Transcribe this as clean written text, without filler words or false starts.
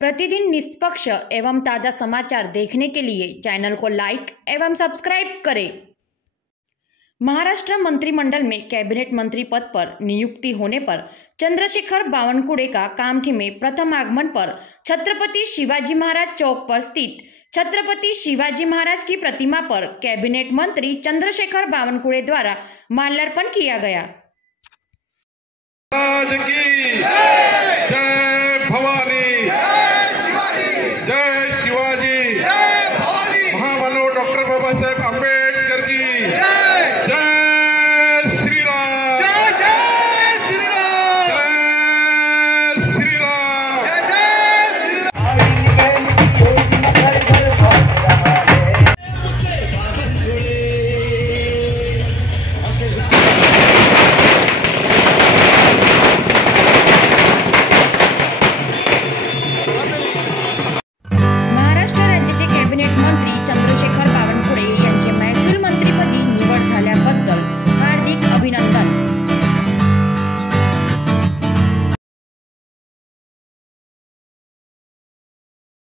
प्रतिदिन निष्पक्ष एवं ताजा समाचार देखने के लिए चैनल को लाइक एवं सब्सक्राइब करें। महाराष्ट्र मंत्रिमंडल में कैबिनेट मंत्री पद पर नियुक्ति होने पर चंद्रशेखर बावनकुळे का कामठी में प्रथम आगमन पर छत्रपति शिवाजी महाराज चौक पर स्थित छत्रपति शिवाजी महाराज की प्रतिमा पर कैबिनेट मंत्री चंद्रशेखर बावनकुळे द्वारा माल्यार्पण किया गया। जय भवानी।